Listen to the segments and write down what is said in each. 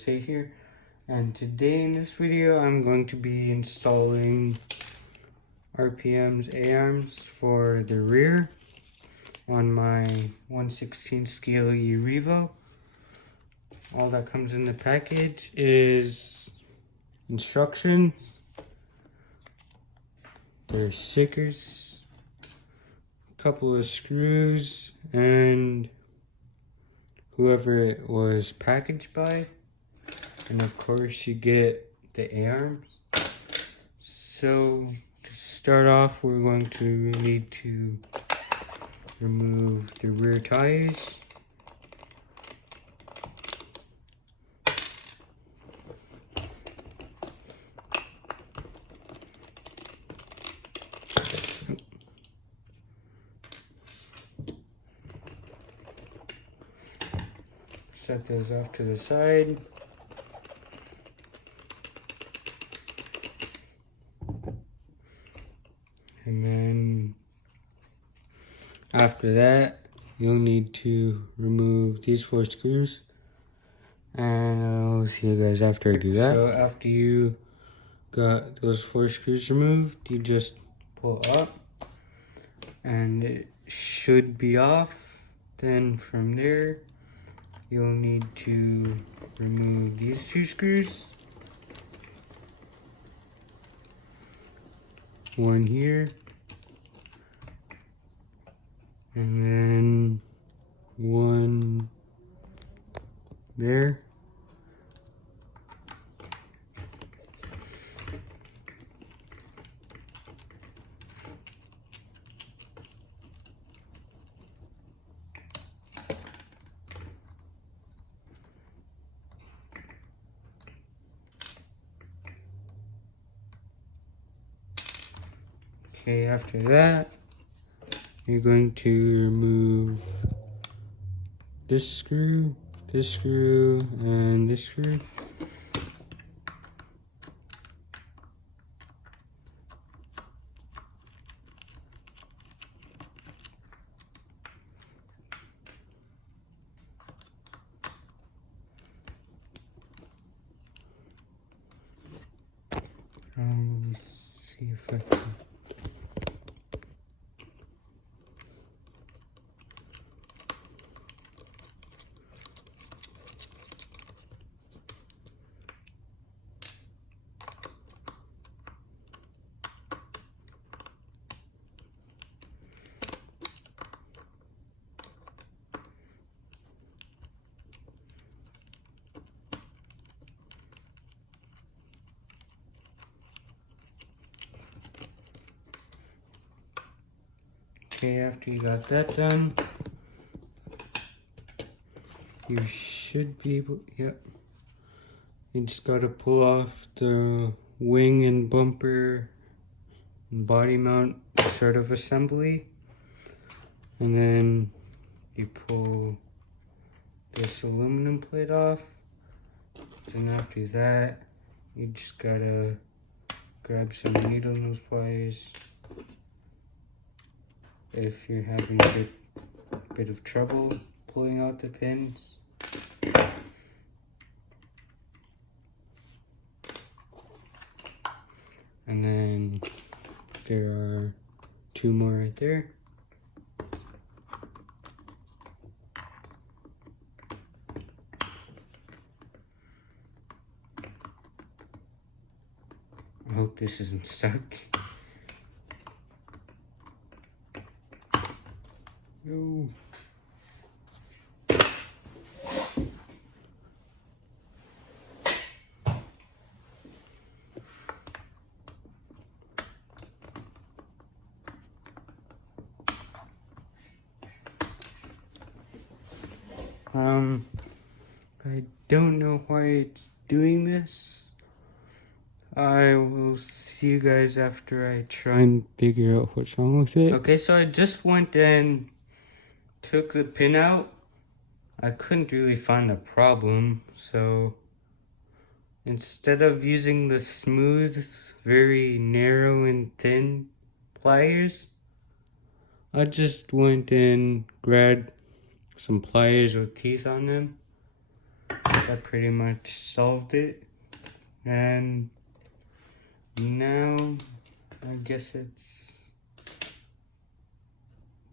U.S.A. here, and today in this video I'm going to be installing RPM's A-arms for the rear on my 1/16 scale U Revo. All that comes in the package is instructions, there's stickers, a couple of screws, and whoever it was packaged by, and of course you get the A-arms. So to start off, we're going to need to remove the rear tires. Set those off to the side. And then after that, you'll need to remove these 4 screws. And I'll see you guys after I do that. So after you got those 4 screws removed, you just pull up and it should be off. Then from there, you'll need to remove these 2 screws. One here. And then one there. Okay, after that, you're going to remove this screw, and this screw. Let's see if I can. Okay, after you got that done, you should be able, yep. You just gotta pull off the wing and bumper and body mount sort of assembly. And then you pull this aluminum plate off. Then after that, you just gotta grab some needle nose pliers if you're having a bit of trouble pulling out the pins. And then there are 2 more right there. I hope this isn't stuck. No. I don't know why it's doing this. I will see you guys after I try and figure out what's wrong with it. Okay, so I just went and took the pin out. I couldn't really find the problem, so instead of using the smooth, very narrow and thin pliers, I just went and grabbed some pliers with teeth on them. that pretty much solved it. And now I guess it's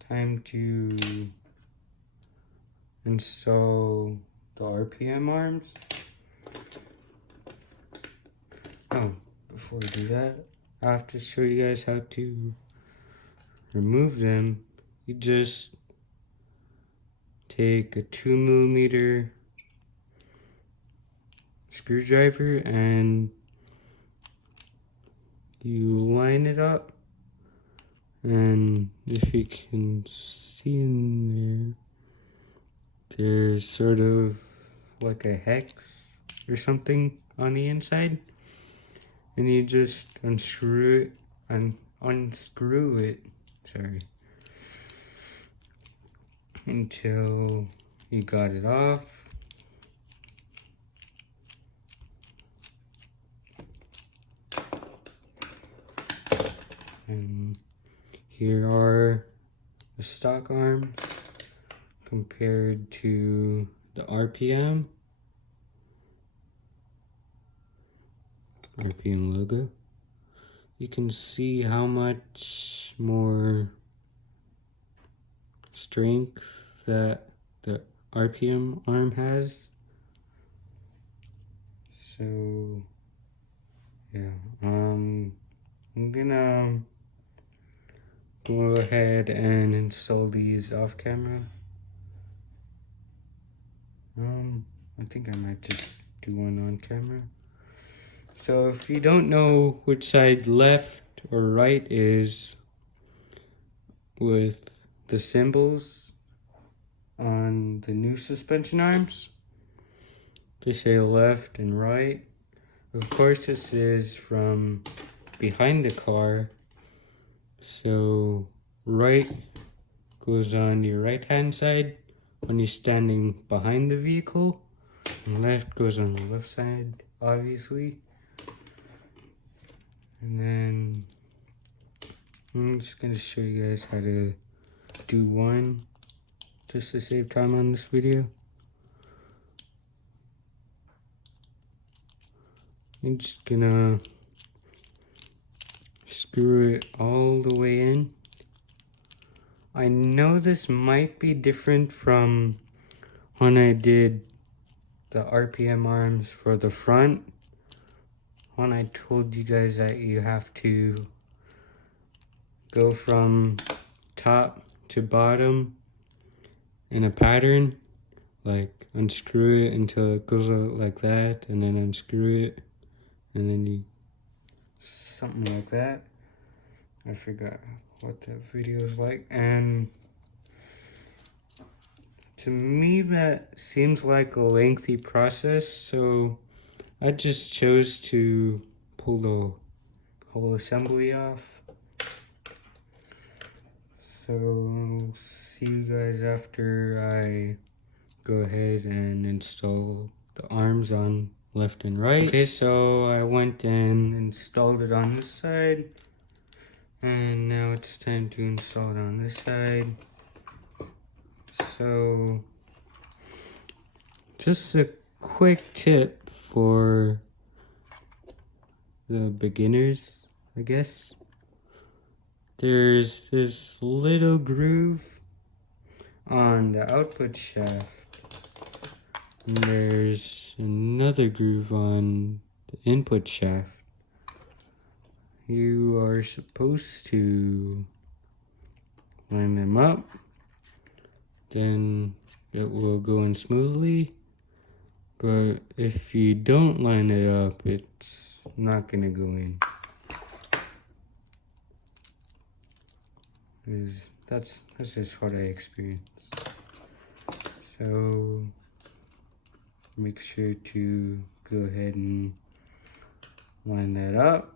time to install the RPM arms. Oh, before we do that, I have to show you guys how to remove them. You just take a 2mm screwdriver and you line it up, and if you can see in there, there's sort of like a hex or something on the inside, and you just unscrew it, sorry, until you got it off. And here are the stock arms compared to the RPM logo. You can see how much more strength that the RPM arm has. So yeah, I'm gonna go ahead and install these off camera. I think I might just do one on camera. So if you don't know which side left or right is with the symbols on the new suspension arms, they say left and right. Of course, this is from behind the car, so right goes on your right hand side when you're standing behind the vehicle, and left goes on the left side, obviously. And then I'm just gonna show you guys how to do one, just to save time on this video. I'm just gonna screw it all the way in. I know this might be different from when I did the RPM arms for the front, when I told you guys that you have to go from top to bottom in a pattern, like unscrew it until it goes out like that, and then unscrew it, and then you something like that. I forgot what that video is like, and to me that seems like a lengthy process, so I just chose to pull the whole assembly off. So see you guys after I go ahead and install the arms on left and right. Okay, so I went and installed it on this side, and now it's time to install it on this side. So just a quick tip for the beginners, I guess. There's this little groove on the output shaft, and there's another groove on the input shaft. You are supposed to line them up, then it will go in smoothly, but if you don't line it up, it's not gonna go in. That's just what I experienced. So make sure to go ahead and line that up.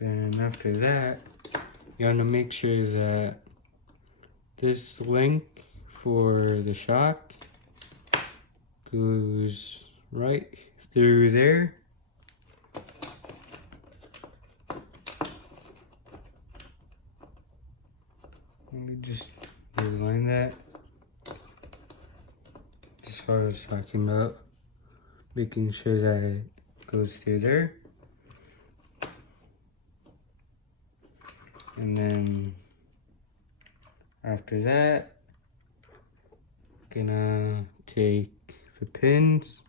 Then after that, you want to make sure that this link for the shock goes right through there. Let me just that's what I was talking about. Making sure that it goes through there. And then after that, gonna take the pins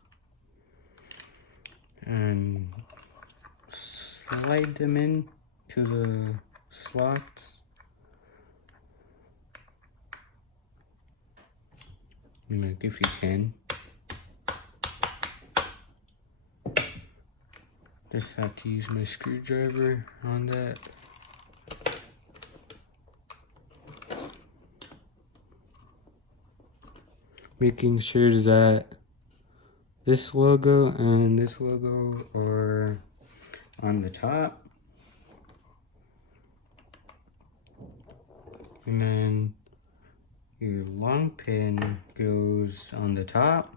and slide them in to the slots. Like if you can. Just have to use my screwdriver on that. Making sure that this logo and this logo are on the top. And then your long pin goes on the top.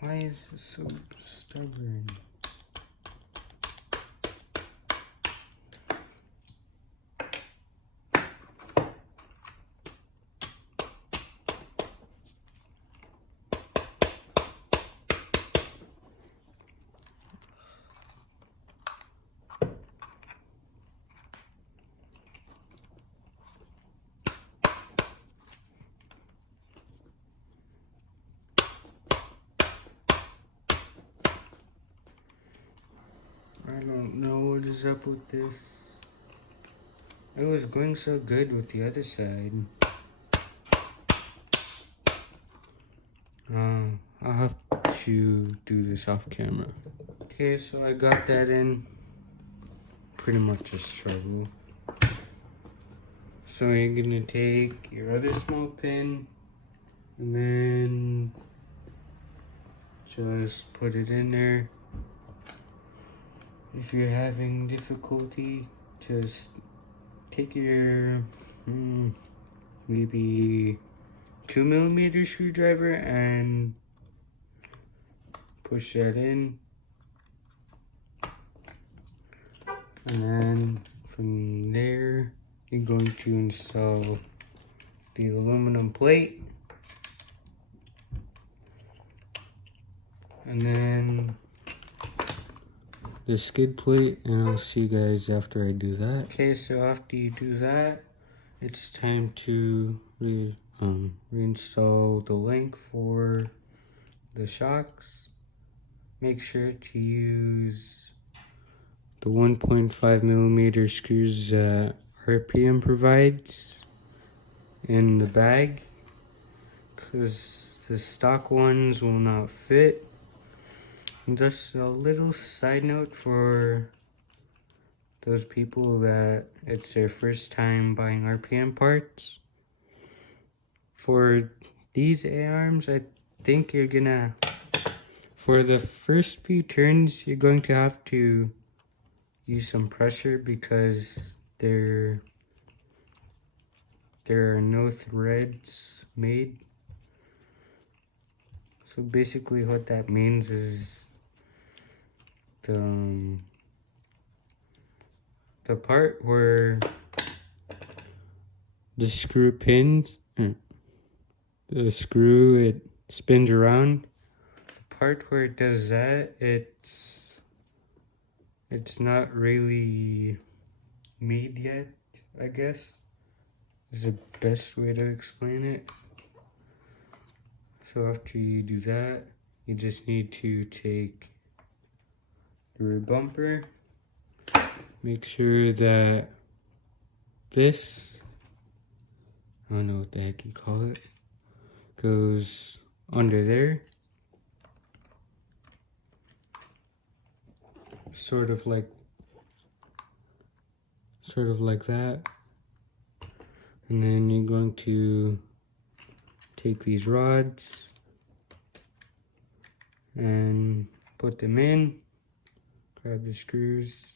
Why is this so stubborn? I don't know what is up with this. It was going so good with the other side. I'll have to do this off camera. Okay, so I got that in. Pretty much a struggle. So you're gonna take your other small pin and then just put it in there. If you're having difficulty, just take your maybe 2mm screwdriver and push that in. And then from there, you're going to install the aluminum plate. And then the skid plate, and I'll see you guys after I do that. Okay, so after you do that, it's time to reinstall the link for the shocks. Make sure to use the 1.5mm screws that RPM provides in the bag, because the stock ones will not fit. And just a little side note for those people that it's their first time buying RPM parts. For these A-arms, I think you're gonna, for the first few turns, you're going to have to use some pressure because there are no threads made. So basically what that means is the part where the screw pins, the screw, it spins around, the part where it does that, it's not really made yet, I guess, is the best way to explain it. So after you do that, you just need to take the rear bumper, make sure that this, I don't know what the heck you call it, goes under there. Sort of like that. And then you're going to take these rods and put them in. Grab the screws.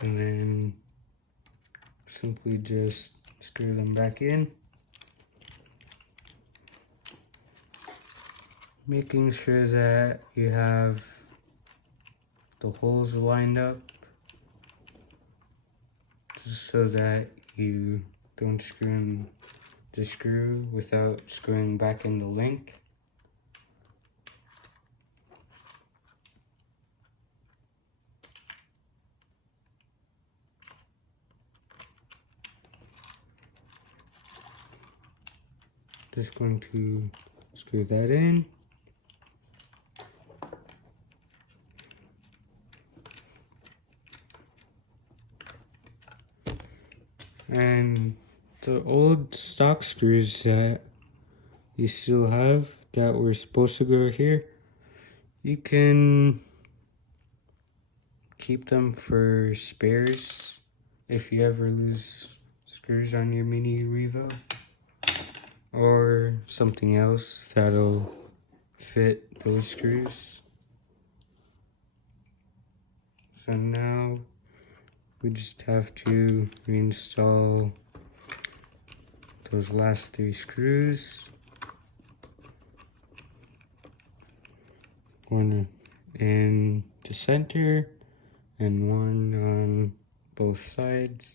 And then simply just screw them back in. Making sure that you have the holes lined up, just so that you don't screw in the screw without screwing back in the link. Just going to screw that in. And the old stock screws that you still have that were supposed to go here, you can keep them for spares if you ever lose screws on your mini revo, or something else that'll fit those screws. So now we just have to reinstall those last 3 screws. One in the center and one on both sides.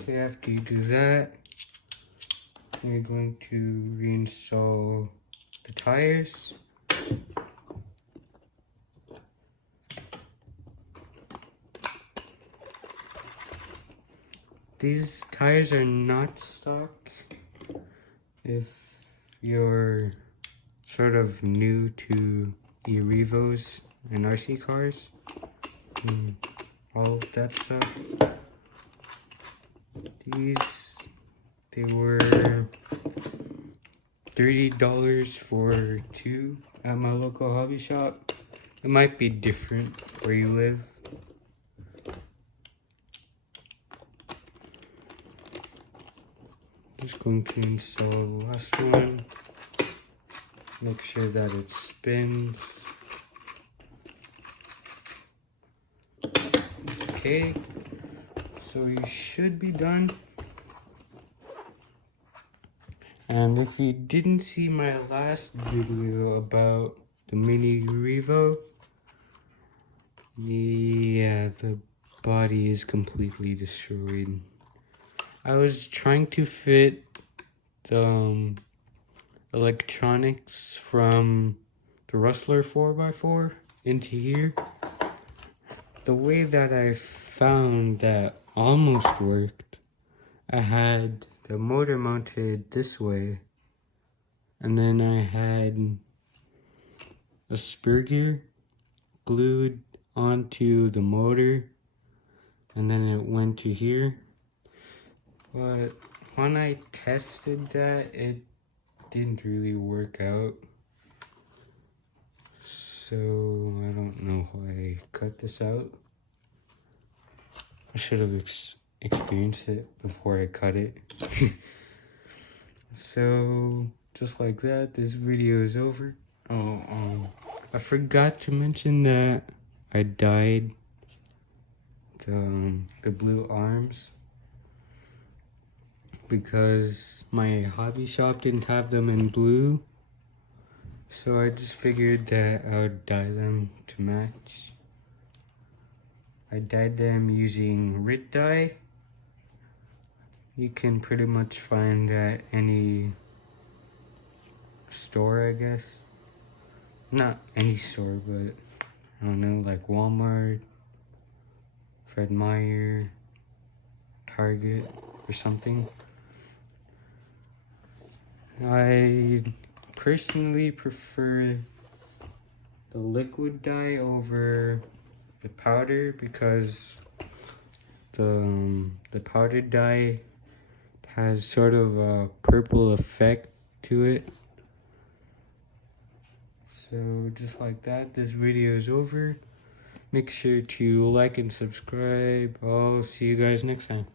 Okay, after you do that, you're going to reinstall the tires. These tires are not stock. If you're sort of new to revos and RC cars and all of that stuff, they were $30 for 2 at my local hobby shop. It might be different where you live. Just going to install the last one. Make sure that it spins. Okay, so you should be done. And if you didn't see my last video about the mini revo, yeah, the body is completely destroyed. I was trying to fit the electronics from the Rustler 4x4 into here. The way that I found that almost worked, I had the motor mounted this way, and then I had a spur gear glued onto the motor, and then it went to here. But when I tested that, it didn't really work out. So I don't know why I cut this out. I should have experienced it before I cut it. So just like that, this video is over. I forgot to mention that I dyed the blue arms because my hobby shop didn't have them in blue, so I just figured that I would dye them to match. I dyed them using RIT dye. You can pretty much find at any store, I guess. Not any store, but I don't know, like Walmart, Fred Meyer, Target, or something. I personally prefer the liquid dye over the powder because the powdered dye has sort of a purple effect to it, So just like that, this video is over. Make sure to like and subscribe. I'll see you guys next time.